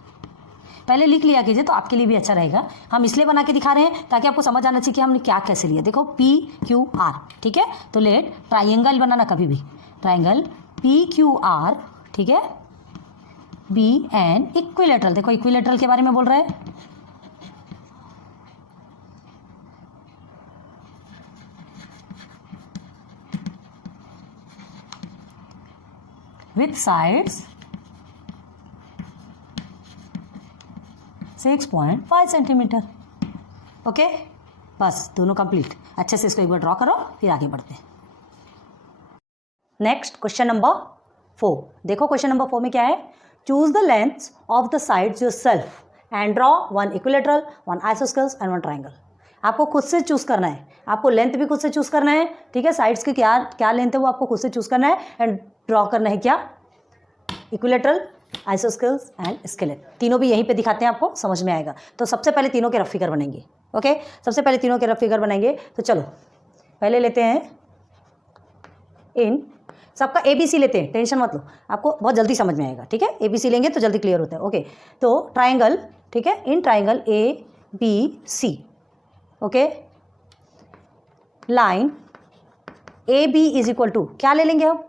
पहले लिख लिया कीजिए तो आपके लिए भी अच्छा रहेगा। हम इसलिए बना के दिखा रहे हैं ताकि आपको समझ आना चाहिए कि हमने क्या कैसे लिया। देखो पी क्यू आर, ठीक है। तो लेट ट्राइंगल बनाना, कभी भी ट्राइंगल पी क्यू आर, ठीक है, बी एन इक्विलेटरल। देखो इक्विलेटरल के बारे में बोल रहा है, विथ साइड्स 6.5 सेंटीमीटर, ओके। बस दोनों कंप्लीट। अच्छे से इसको एक बार ड्रॉ करो, फिर आगे बढ़ते हैं। Next question number 4। देखो क्वेश्चन नंबर 4 में क्या है, choose the length of the sides yourself and draw one equilateral, one isosceles and one triangle. आपको खुद से चूज करना है, आपको लेंथ भी खुद से चूज करना है, ठीक है। साइड्स की क्या क्या लेंथ है वो आपको खुद से चूज करना है, एंड ड्रॉ करना है क्या, इक्विलेटरल, आइसोस्केल्स एंड स्केलेट। तीनों भी यहीं पे दिखाते हैं, आपको समझ में आएगा। तो सबसे पहले तीनों के रफ फिगर बनेंगे, ओके। सबसे पहले तीनों के रफ फिगर बनाएंगे। तो चलो पहले लेते हैं इन सबका ABC लेते हैं, टेंशन मत लो, आपको बहुत जल्दी समझ में आएगा, ठीक है। ABC लेंगे तो जल्दी क्लियर होता है, ओके। तो ट्राइंगल, ठीक है, in triangle ABC, okay, line AB is equal to क्या ले लेंगे हम,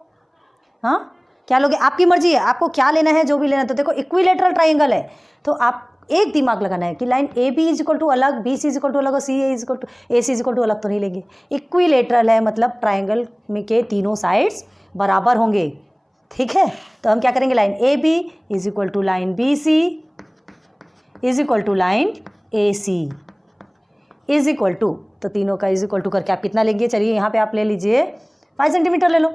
हाँ क्या लोगे, आपकी मर्जी है, आपको क्या लेना है, जो भी लेना है। तो देखो इक्विलेटरल ट्राइंगल है, तो आप एक दिमाग लगाना है कि line AB is equal to अलग, BC इज इक्वल टू अलग, और CA is equal to AC is equal to अलग तो नहीं लेंगे। इक्विलेटरल है मतलब ट्राइंगल में के तीनों साइड्स बराबर होंगे, ठीक है। तो हम क्या करेंगे, line AB is equal to line BC is equal to line AC is equal to, तो तीनों का इज इक्वल टू करके आप कितना लेंगे, चलिए यहाँ पे आप ले लीजिए 5 सेंटीमीटर ले लो,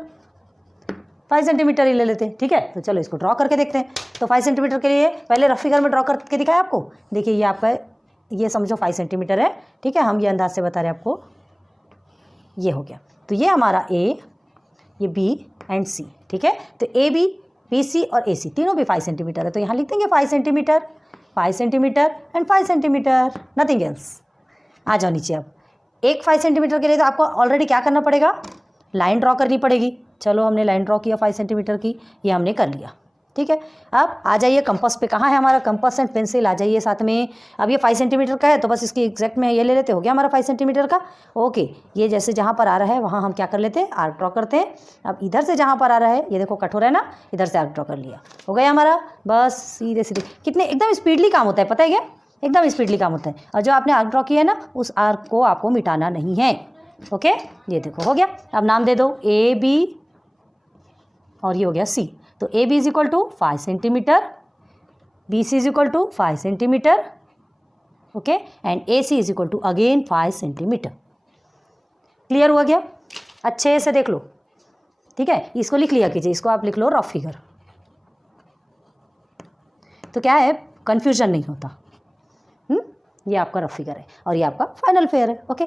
5 सेंटीमीटर ही ले लेते हैं, ठीक है। तो चलो इसको ड्रॉ करके देखते हैं। तो 5 सेंटीमीटर के लिए पहले रफ फिगर में ड्रॉ करके दिखाया आपको, देखिए ये आपका, ये समझो 5 सेंटीमीटर है, ठीक है। हम ये अंदाज से बता रहे हैं आपको, ये हो गया। तो ये हमारा A, ये B एंड C, ठीक है। तो AB BC और AC तीनों भी 5 सेंटीमीटर है, तो यहाँ लिख देंगे 5 centimetre, 5 centimetre and 5 centimetre, nothing else. आ जाओ नीचे। अब एक 5 सेंटीमीटर के लिए तो आपको ऑलरेडी क्या करना पड़ेगा, लाइन ड्रॉ करनी पड़ेगी। चलो हमने लाइन ड्रॉ किया 5 सेंटीमीटर की, ये हमने कर लिया, ठीक है। अब आ जाइए कंपास पे, कहाँ है हमारा कंपास एंड पेंसिल, आ जाइए साथ में। अब ये 5 सेंटीमीटर का है तो बस इसकी एग्जैक्ट में ये ले लेते, हो गया हमारा 5 सेंटीमीटर का। ओके, ये जैसे जहाँ पर आ रहा है वहाँ हम क्या कर लेते हैं, आर्क ड्रॉ करते हैं। अब इधर से जहाँ पर आ रहा है, ये देखो कट हो रहा है ना, इधर से आर्क ड्रॉ कर लिया, हो गया हमारा। बस सीधे सीधे, कितने एकदम स्पीडली काम होता है, पता है क्या, एकदम स्पीडली काम होता है। और जो आपने आर्क ड्रॉ किया है ना, उस आर्क को आपको मिटाना नहीं है। ओके, ये देखो हो गया। अब नाम दे दो AB और ये हो गया C। तो AB is equal to 5 centimetre, BC is equal to 5 centimetre, okay, and AC is equal to again 5 centimetre. Clear हुआ क्या? अच्छे से देख लो, ठीक है। इसको लिख लिया कीजिए, इसको आप लिख लो रफ फिगर, तो क्या है, कंफ्यूजन नहीं होता। ये आपका रफ फिगर है और ये आपका फाइनल फिगर है। ओके,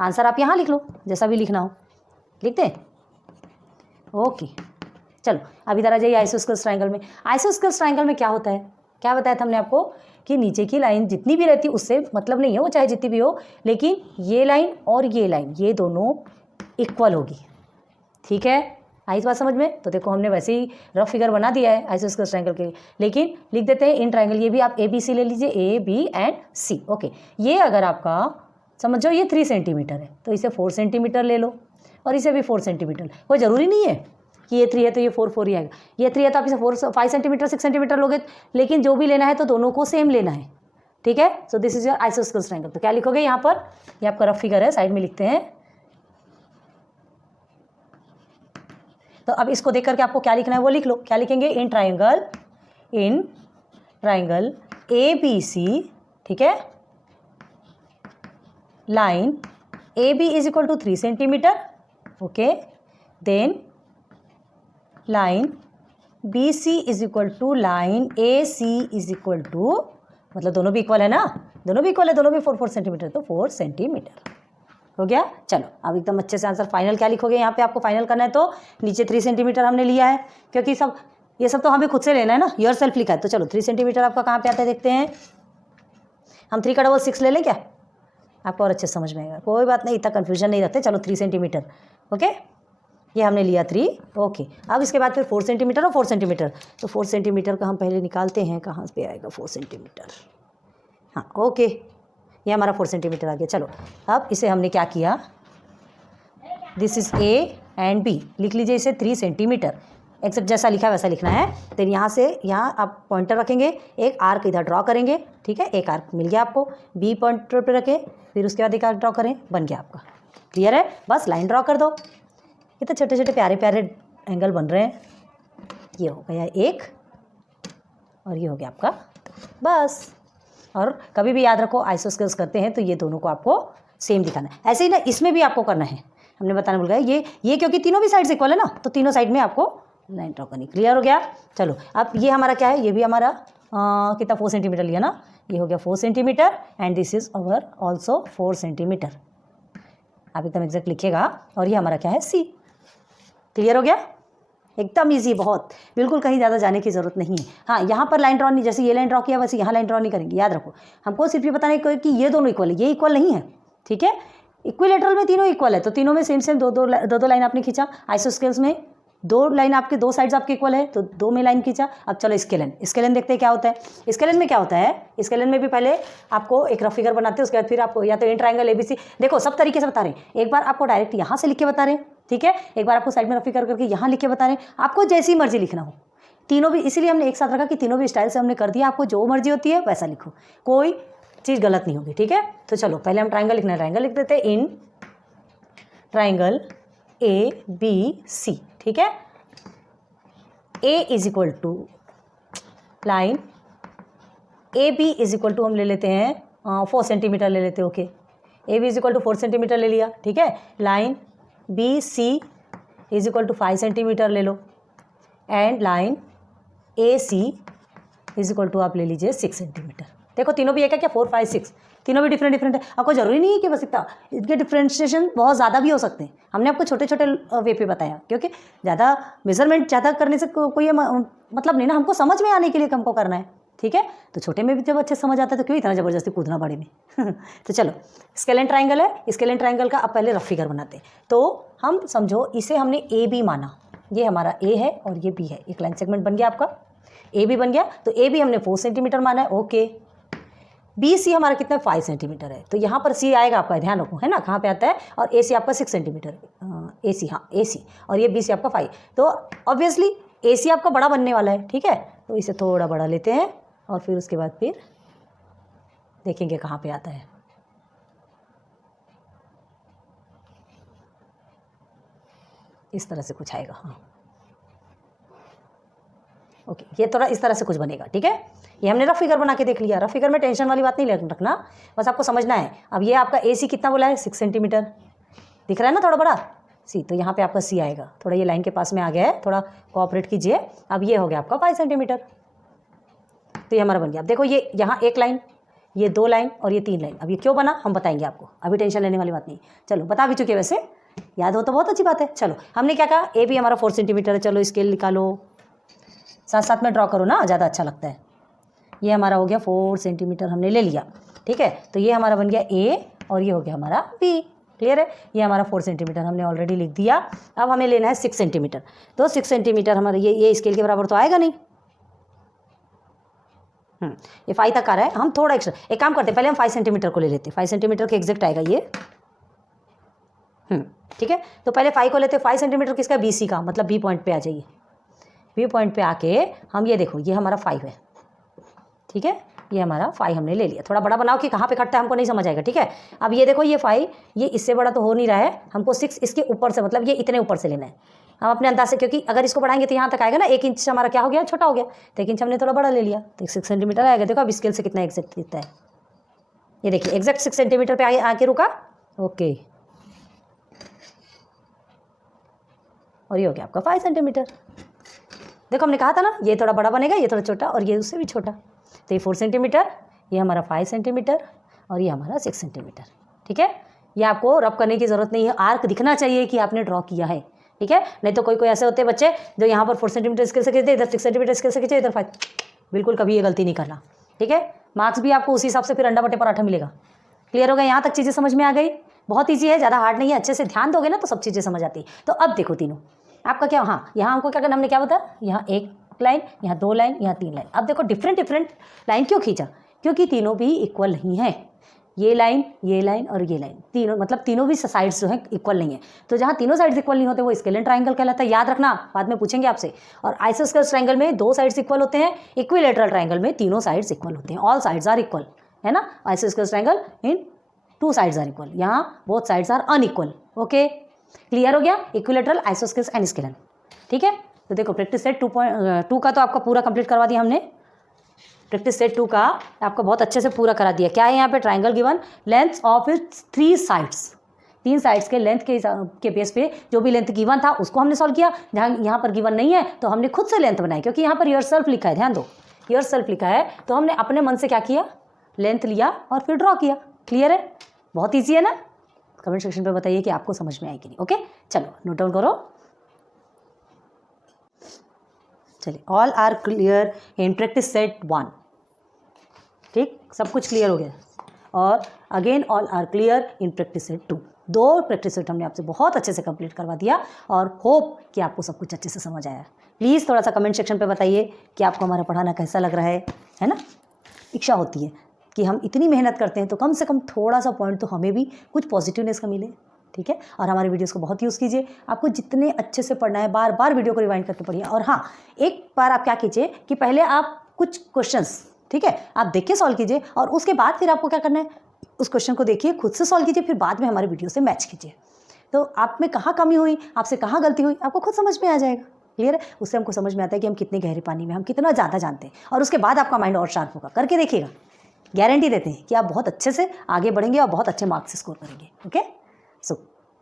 आंसर आप यहाँ लिख लो, जैसा भी लिखना हो लिखते हैं। ओके, चलो अब इधर आ जाइए आइसोस्केल्स ट्रायंगल में। आइसोस्केल्स ट्रायंगल में क्या होता है, क्या बताया था हमने आपको कि नीचे की लाइन जितनी भी रहती है उससे मतलब नहीं है, वो चाहे जितनी भी हो, लेकिन ये लाइन और ये लाइन ये दोनों इक्वल होगी, ठीक है। आई इस बात समझ में? तो देखो हमने वैसे ही रफ फिगर बना दिया है आइसोस्केल्स ट्रायंगल के लिए, लेकिन लिख देते हैं इन ट्रायंगल। ये भी आप ABC ले लीजिए, AB एंड C। ओके, ये अगर आपका समझो ये 3 सेंटीमीटर है तो इसे 4 सेंटीमीटर ले लो, और इसे भी 4 सेंटीमीटर। कोई ज़रूरी नहीं है कि ये 3 है तो ये 4 ही आएगा, ये 3 है तो आप इसे 5 सेंटीमीटर 6 सेंटीमीटर लोगे, लेकिन जो भी लेना है तो दोनों को सेम लेना है, ठीक है। So this is your isosceles triangle. तो क्या लिखोगे यहाँ पर, ये आपका रफ फिगर है, साइड में लिखते हैं। तो अब इसको देख करके आपको क्या लिखना है वो लिख लो। क्या लिखेंगे, इन ट्रायंगल ABC, ठीक है, line AB is equal to 3 centimetre, okay, then line BC is equal to line AC is equal to, मतलब दोनों भी इक्वल है ना, दोनों भी इक्वल है, दोनों भी 4 सेंटीमीटर, तो 4 सेंटीमीटर हो गया। चलो अब एकदम अच्छे से आंसर फाइनल क्या लिखोगे, यहाँ पे आपको फाइनल करना है तो नीचे 3 सेंटीमीटर हमने लिया है, क्योंकि सब ये सब तो हमें खुद से लेना है ना, योर सेल्फ लिखा है। तो चलो 3 सेंटीमीटर आपका कहाँ पे आता है देखते हैं। हम 3 का डबल 6 ले लें क्या, आपको और अच्छे से समझ में आएगा। कोई बात नहीं, इतना कन्फ्यूजन नहीं रखते। चलो 3 सेंटीमीटर, ओके, ये हमने लिया 3, ओके। अब इसके बाद फिर 4 सेंटीमीटर और 4 सेंटीमीटर, तो 4 सेंटीमीटर का हम पहले निकालते हैं, कहाँ पे आएगा 4 सेंटीमीटर, हाँ ओके, ये हमारा 4 सेंटीमीटर आ गया। चलो अब इसे हमने क्या किया, this is A and B, लिख लीजिए इसे 3 सेंटीमीटर, एक्सेप्ट जैसा लिखा है वैसा लिखना है। फिर यहाँ से यहाँ आप पॉइंटर रखेंगे, एक आर्क इधर ड्रॉ करेंगे, ठीक है, एक आर्क मिल गया आपको, B पॉइंटर पे रखें, फिर उसके बाद एक आर्क ड्रॉ करें, बन गया आपका। क्लियर है? बस लाइन ड्रॉ कर दो। ये तो छोटे छोटे प्यारे प्यारे एंगल बन रहे हैं। ये हो गया एक और ये हो गया आपका, बस। और कभी भी याद रखो आइसोस्केल्स करते हैं तो ये दोनों को आपको सेम दिखाना है। ऐसे ही ना इसमें भी आपको करना है, हमने बताना भूल गया, ये क्योंकि तीनों भी साइड से इक्वल है ना, तो तीनों साइड में आपको लाइन ड्रॉ करनी। क्लियर हो गया? चलो अब ये हमारा क्या है, ये भी हमारा कितना 4 सेंटीमीटर लिया ना, ये हो गया 4 centimetre and this is our also 4 centimetre. आप एकदम एग्जैक्ट लिखिएगा। और ये हमारा क्या है, C। क्लियर हो गया? एकदम इजी, बहुत, बिल्कुल कहीं ज़्यादा जाने की ज़रूरत नहीं है। हाँ, यहाँ पर लाइन ड्रॉ नहीं, जैसे ये लाइन ड्रॉ किया वैसे यहाँ लाइन ड्रॉ नहीं करेंगे, याद रखो। हमको सिर्फ ये बताना है कि ये दोनों इक्वल है, ये इक्वल नहीं है, ठीक है। इक्विलेटरल में तीनों इक्वल है, तो तीनों में सेम दो लाइन आपने खींचा। आइसोस्केल्स में 2 लाइन आपके 2 साइड्स आपके इक्वल है, तो 2 में लाइन खींचा। अब चलो स्केलन देखते हैं क्या होता है। स्केलन में क्या होता है, स्केलन में भी पहले आपको एक रफ फिगर बनाते हैं, उसके बाद फिर आपको या तो इन ट्रायंगल ABC, देखो सब तरीके से बता रहे हैं। एक बार आपको डायरेक्ट यहाँ से लिख के बता रहे हैं, ठीक है, एक बार आपको साइड में रफ फिगर करके यहाँ लिख के बता रहे हैं, आपको जैसी मर्जी लिखना हो। तीनों भी इसीलिए हमने एक साथ रखा कि तीनों भी स्टाइल से हमने कर दिया, आपको जो मर्जी होती है वैसा लिखो, कोई चीज़ गलत नहीं होगी, ठीक है। तो चलो पहले हम ट्रायंगल लिखना है, ट्रायंगल लिख देते हैं, इन ट्रायंगल ABC, ठीक है। A is equal to line AB is equal to हम ले लेते हैं 4 सेंटीमीटर ले लेते हैं, okay. AB is equal to 4 centimetre ले लिया, ठीक है। Line BC is equal to 5 centimetre ले लो, and line AC is equal to आप ले लीजिए 6 सेंटीमीटर। देखो तीनों भी एक है क्या, 4 5 6, तीनों भी डिफरेंट डिफरेंट है। आपको जरूरी नहीं है कि बस इतना, इनके डिफ्रेंशिएशन बहुत ज़्यादा भी हो सकते हैं। हमने आपको छोटे छोटे वे पे बताया, क्योंकि ज़्यादा मेजरमेंट ज़्यादा करने से कोई मतलब नहीं ना, हमको समझ में आने के लिए हमको करना है, ठीक है। तो छोटे में भी जब अच्छे समझ आता है तो क्यों इतना ज़बरदस्ती कूदना बड़े में। तो चलो, स्केलेन ट्राइंगल है, स्केलेन ट्राइंगल का अब पहले रफ फिगर बनाते हैं। तो हम समझो इसे हमने ए बी माना, ये हमारा ए है और ये बी है, एक लाइन सेगमेंट बन गया आपका, ए बी बन गया। तो ए बी हमने 4 सेंटीमीटर माना है, ओके। बी सी हमारा कितना 5 सेंटीमीटर है, तो यहाँ पर सी आएगा आपका, ध्यान रखो, है ना, कहाँ पे आता है। और ए सी आपका 6 सेंटीमीटर, ए सी, हाँ ए सी, और ये बी सी आपका 5। तो ऑब्वियसली ए सी आपका बड़ा बनने वाला है, ठीक है। तो इसे थोड़ा बड़ा लेते हैं और फिर उसके बाद फिर देखेंगे कहाँ पे आता है। इस तरह से कुछ आएगा, हाँ ओके, ये थोड़ा इस तरह से कुछ बनेगा, ठीक है। ये हमने रफ फिगर बना के देख लिया। रफ फिगर में टेंशन वाली बात नहीं रखना, बस आपको समझना है। अब ये आपका ए सी कितना बोला है, 6 सेंटीमीटर, दिख रहा है ना थोड़ा बड़ा सी, तो यहाँ पे आपका सी आएगा। थोड़ा ये लाइन के पास में आ गया है, थोड़ा कोऑपरेट कीजिए। अब ये हो गया आपका 5 सेंटीमीटर, तो ये हमारा बन गया। अब देखो ये यहाँ एक लाइन, ये 2 लाइन और ये 3 लाइन। अब ये क्यों बना हम बताएंगे आपको, अभी टेंशन लेने वाली बात नहीं। चलो बता भी चुके, वैसे याद हो तो बहुत अच्छी बात है। चलो हमने क्या कहा, ए भी हमारा 4 सेंटीमीटर है। चलो स्केल निकालो, साथ साथ में ड्रॉ करो ना, ज़्यादा अच्छा लगता है। ये हमारा हो गया 4 सेंटीमीटर हमने ले लिया, ठीक है। तो ये हमारा बन गया ए और ये हो गया हमारा बी, क्लियर है। ये हमारा 4 सेंटीमीटर हमने ऑलरेडी लिख दिया। अब हमें लेना है 6 सेंटीमीटर। तो 6 सेंटीमीटर हमारा ये स्केल के बराबर तो आएगा नहीं, ये 5 तक आ रहा है। हम थोड़ा एक्स्ट्रा एक काम करते हैं, पहले हम 5 सेंटीमीटर को ले लेते हैं। 5 सेंटीमीटर के एग्जैक्ट आएगा ये, ठीक है। तो पहले 5 को लेते हैं। 5 सेंटीमीटर किसका, बी सी का, मतलब बी पॉइंट पे आ जाइए। बी पॉइंट पे आके हम ये देखो, ये हमारा 5 है, ठीक है। ये हमारा 5 हमने ले लिया। थोड़ा बड़ा बनाओ कि कहाँ पे कटता है हमको नहीं समझ आएगा, ठीक है। अब ये देखो, ये 5 ये इससे बड़ा तो हो नहीं रहा है, हमको 6 इसके ऊपर से, मतलब ये इतने ऊपर से लेना है हम अपने अंदाज से, क्योंकि अगर इसको बढ़ाएंगे तो यहाँ तक आएगा ना। 1 इंच हमारा क्या हो गया, छोटा हो गया। तो 1 इंच हमने थोड़ा बड़ा ले लिया, तो 6 सेंटीमीटर आएगा। देखो अब स्केल से कितना एग्जैक्ट दिखता है, ये देखिए एग्जैक्ट 6 सेंटीमीटर पे आके रुका, ओके। और ये हो गया आपका 5 सेंटीमीटर। देखो हमने कहा था ना, ये थोड़ा बड़ा बनेगा, ये थोड़ा छोटा, और ये उससे भी छोटा। तो ये 4 सेंटीमीटर, ये हमारा 5 सेंटीमीटर और ये हमारा 6 सेंटीमीटर, ठीक है। ये आपको रब करने की ज़रूरत नहीं है, आर्क दिखना चाहिए कि आपने ड्रॉ किया है, ठीक है। नहीं तो कोई कोई ऐसे होते हैं बच्चे जो यहाँ पर 4 सेंटीमीटर स्केल से खींचते, इधर 6 सेंटीमीटर स्केल से खींचे, इधर 5। बिल्कुल कभी ये गलती नहीं करना, ठीक है। मार्क्स भी आपको उसी हिसाब से फिर अंडा बटे पराठा मिलेगा। क्लियर हो गया, यहाँ तक चीज़ें समझ में आ गई। बहुत ईजी है, ज़्यादा हार्ड नहीं है, अच्छे से ध्यान दोगे ना तो सब चीज़ें समझ आती। तो अब देखो तीनों आपका क्या, हाँ यहाँ हमको क्या करना, हमने क्या बताया, यहाँ 1 लाइन, यहाँ 2 लाइन, यहाँ 3 लाइन। अब देखो डिफरेंट डिफरेंट लाइन क्यों खींचा, क्योंकि तीनों भी इक्वल नहीं है। ये लाइन और ये लाइन, तीनों मतलब तीनों भी साइड्स जो हैं इक्वल नहीं है। तो जहाँ तीनों साइड्स इक्वल नहीं होते वो स्केलेन ट्राइंगल कहलाता है, याद रखना, बाद में पूछेंगे आपसे। और आइसोस्केलेस ट्राइंगल में 2 साइड्स इक्वल होते हैं, इक्विलेटरल ट्राइंगल में तीनों साइड्स इक्वल होते हैं, ऑल साइड्स आर इक्वल, है ना। Isosceles triangle in 2 sides are equal, यहाँ both sides are unequal, okay. Clear हो गया, इक्विलेटरल, आइसोस्केलेस एंड स्केलेन, ठीक है। तो देखो प्रैक्टिस सेट 2 का तो आपका पूरा कंप्लीट करवा दिया हमने। प्रैक्टिस सेट 2 का आपको बहुत अच्छे से पूरा करा दिया। क्या है यहाँ पे, triangle given, length of its 3 sides, 3 sides के लेंथ के बेस पे जो भी लेंथ गिवन था उसको हमने सॉल्व किया। जहाँ यहाँ पर गिवन नहीं है तो हमने खुद से लेंथ बनाई, क्योंकि यहाँ पर योरसेल्फ लिखा है, ध्यान दो योरसेल्फ लिखा है, तो हमने अपने मन से क्या किया, लेंथ लिया और फिर ड्रॉ किया। क्लियर है, बहुत ईजी है ना। कमेंट सेक्शन पे बताइए कि आपको समझ में आएगी नहीं, ओके। चलो नोट डाउन करो। चलिए, all are clear in practice set 1, ठीक, सब कुछ क्लियर हो गया। और again all are clear in practice set 2। 2 practice set हमने आपसे बहुत अच्छे से कंप्लीट करवा दिया और होप कि आपको सब कुछ अच्छे से समझ आया। प्लीज़ थोड़ा सा कमेंट सेक्शन पे बताइए कि आपको हमारा पढ़ाना कैसा लग रहा है ना। इच्छा होती है कि हम इतनी मेहनत करते हैं तो कम से कम थोड़ा सा पॉइंट तो हमें भी कुछ पॉजिटिवनेस का मिले, ठीक है। और हमारे वीडियोस को बहुत यूज़ कीजिए। आपको जितने अच्छे से पढ़ना है बार बार वीडियो को रिवाइंड करके पढ़िए। और हाँ, एक बार आप क्या कीजिए कि पहले आप कुछ क्वेश्चंस, ठीक है, आप देख के सॉल्व कीजिए और उसके बाद फिर आपको क्या करना है, उस क्वेश्चन को देखिए, खुद से सॉल्व कीजिए, फिर बाद में हमारे वीडियो से मैच कीजिए। तो आप में कहाँ कमी हुई, आपसे कहाँ गलती हुई, आपको खुद समझ में आ जाएगा। क्लियर है, उससे हमको समझ में आता है कि हम कितने गहरे पानी में, हम कितना ज़्यादा जानते हैं। और उसके बाद आपका माइंड और शार्प होगा। करके देखिएगा, गारंटी देते हैं कि आप बहुत अच्छे से आगे बढ़ेंगे और बहुत अच्छे मार्क्स स्कोर करेंगे, okay. So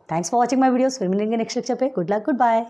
thanks for watching my videos. फिर मिलेंगे नेक्स्ट लेक्चर पे। Good luck, good bye.